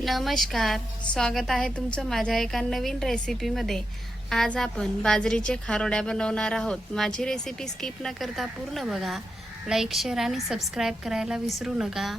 नमस्कार, स्वागत आहे तुमचं माझ्या एका नवीन रेसिपीमध्ये. आज आपण बाजरीचे खारोड्या बनवणार आहोत. माझी रेसिपी स्किप न करता पूर्ण बघा. लाईक, शेअर आणि सबस्क्राईब करायला विसरू नका.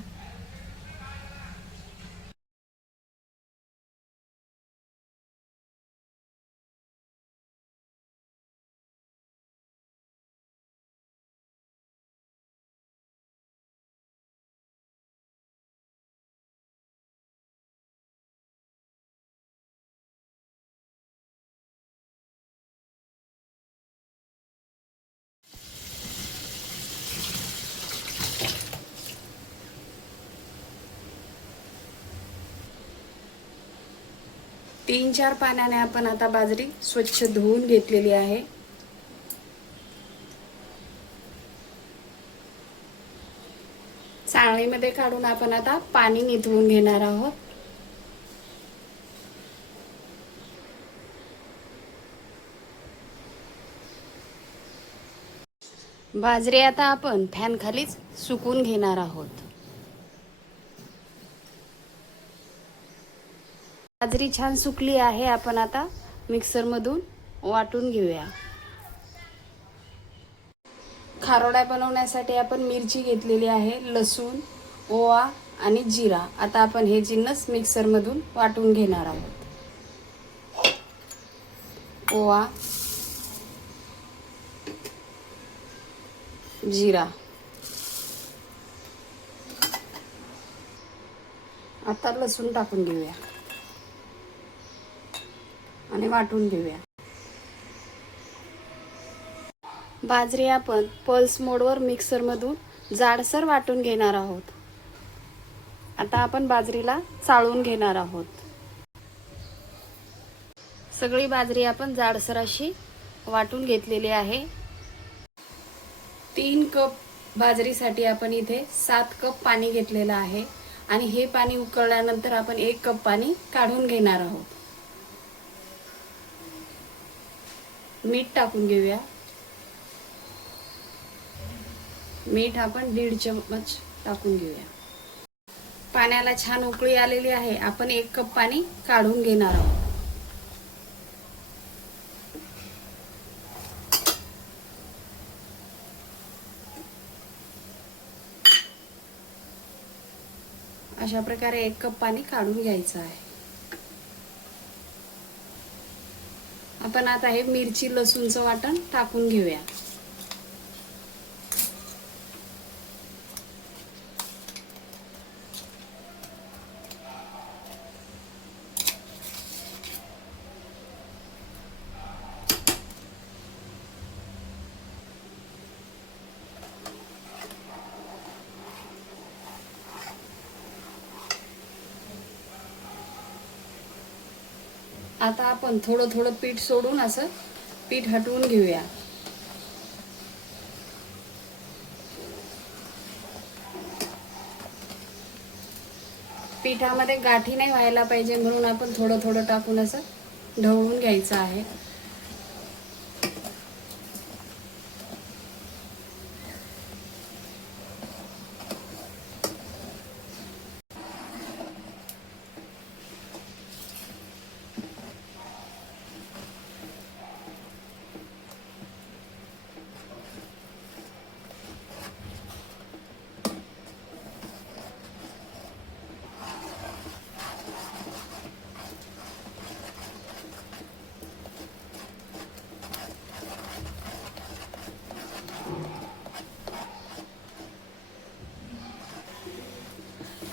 तीन चार पाण्याने आपण आता बाजरी स्वच्छ धुवून घेतलेली आहे. चाळणीमध्ये काढून आपण आता पाणी निथळून घेणार आहोत. बाजरी आता आपण फॅन खालीच सुकून घेणार आहोत. बाजरी छान सुकली आहे. आपण आता मिक्सरमधून वाटून घेऊया. खारोड्या बनवण्यासाठी आपण मिरची घेतलेली आहे, लसूण, ओवा आणि जिरा. आता आपण हे जिन्नस मिक्सरमधून वाटून घेणार आहोत. ओवा, जिरा. आता लसूण टाकून घेऊया आणि वाटून घेऊया. बाजरी आपण पल्स मोडवर मिक्सरमधून जाडसर वाटून घेणार आहोत. आता आपण बाजरीला चाळून घेणार आहोत. सगळी बाजरी आपण जाडसर अशी वाटून घेतलेली आहे. 3 कप बाजरीसाठी आपण इथे 7 कप पाणी घेतलेलं आहे आणि हे पाणी उकळल्यानंतर आपण 1 कप पाणी काढून घेणार आहोत. मीठ टाकून घेऊया. मीठ आपण 1.5 चमच टाकून घेऊया. पाण्याला छान उकळी आलेली आहे. आपण 1 कप पाणी काढून घेणार आहोत. अशा प्रकारे 1 कप पाणी काढून घ्यायचं आहे. आपण आता हे मिरची लसूणचं वाटण टाकून घेऊया. आता आपण थोडं थोडं पीठ सोडून असं पीठ हटवून घेऊया. पिठामध्ये गाठी नाही व्हायला पाहिजे म्हणून आपण थोडं थोडं टाकून असं ढवळून घ्यायचं आहे.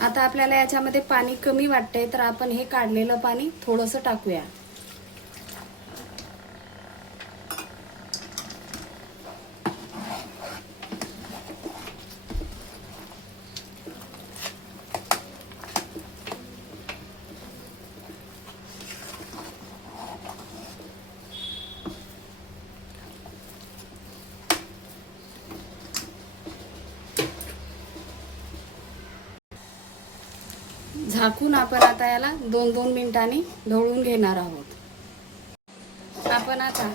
आता आपल्याला याच्यामध्ये पाणी कमी वाटतंय तर आपण हे काढलेलं पाणी थोडंसं टाकूया. झाकून आपण आता याला 2-2 मिनिटांनी ढवळून घेणार आहोत. आपण आता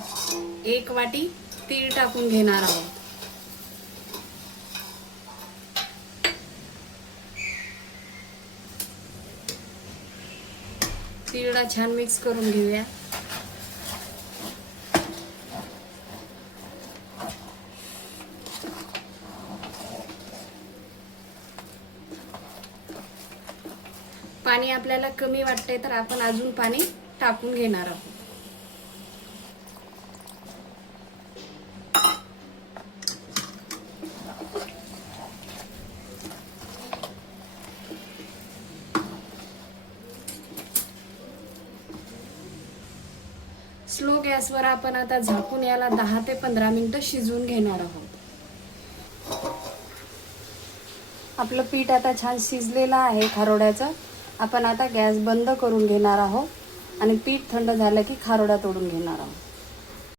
1 वाटी तीळ टाकून घेणार आहोत. तीळला छान मिक्स करून घेऊया. पाणी आपल्याला कमी वाटतंय तर आपण अजून पाणी टाकून घेणार आहोत. स्लो गॅसवर आपण आता झाकून याला 10 ते 15 मिनिटं शिजवून घेणार आहोत. आपलं पीठ आता छान शिजलेलं आहे खारोड्याचं. आपण आता गॅस बंद करून घेणार आहोत आणि पीठ थंड झालं की खारोड्या तोडून घेणार आहोत.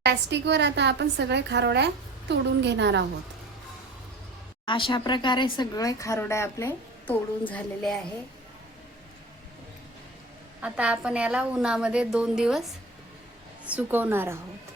प्लॅस्टिकवर आता आपण सगळे खारोड्या तोडून घेणार आहोत. अशा प्रकारे सगळे खारोड्या आपले तोडून झालेले आहे. आता आपण याला उन्हामध्ये 2 दिवस सुकवणार आहोत.